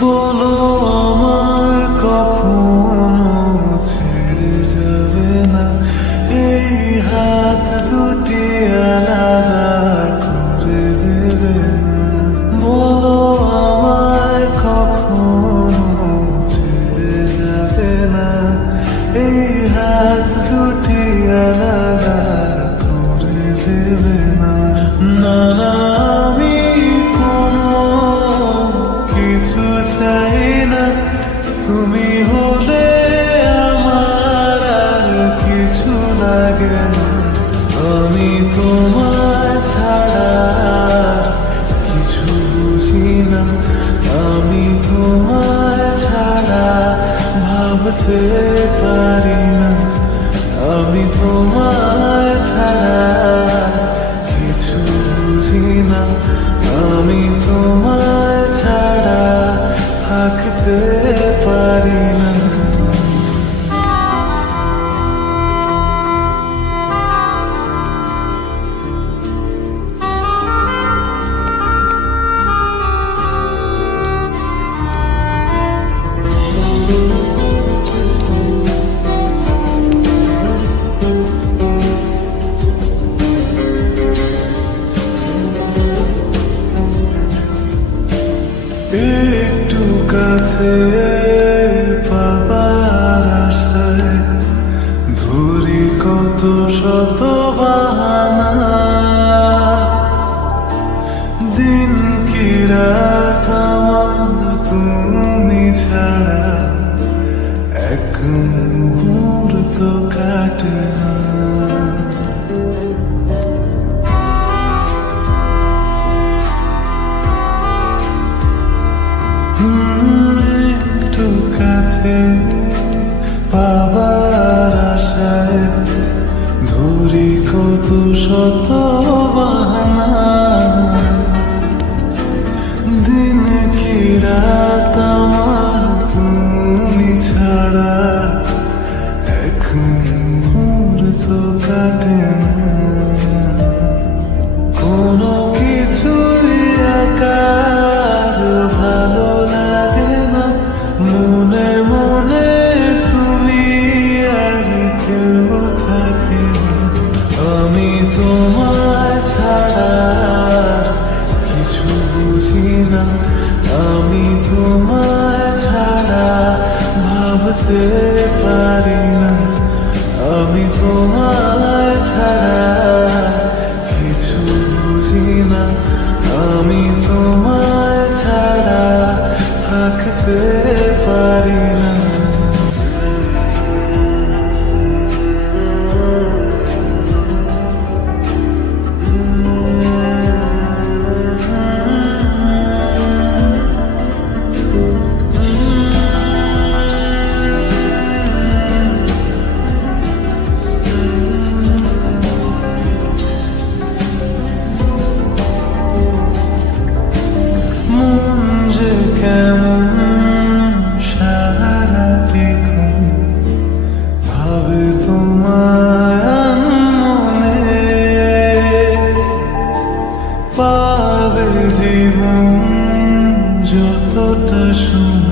বলো আমার কখনো যাবে না। এই হাত দেবে না। বলো যাবে না। এই হাত দুটি আলাদা করে দেবে না না তুমি হলে আমার আর কিছু লাগে না। আমি তোমার ছাড়া কিছু বুঝি না। আমি তোমার ছাড়া ভাবতে পারি না। আমি তোমার ছাড়া ধুরি কত শত বাহানা। দিন কি রাত তুমি ছাড়া এক মুহূর্ত কাটে না। Santa পারি না। আমি তোমার পাবে জীবন যতটা সময়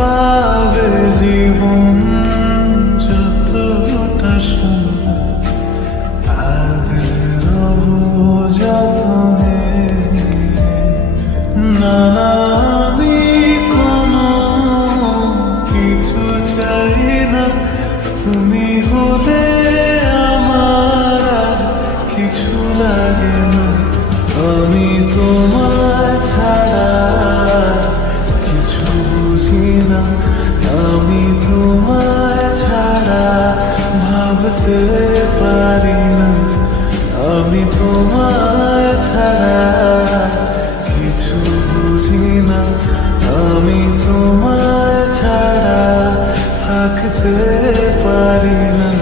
পাবে জীবন। আমি তোমায় ছাড়া ভাবতে পারি না। আমি তোমায় ছাড়া কিছু বুঝি না। আমি তোমায় ছাড়া থাকতে পারি না।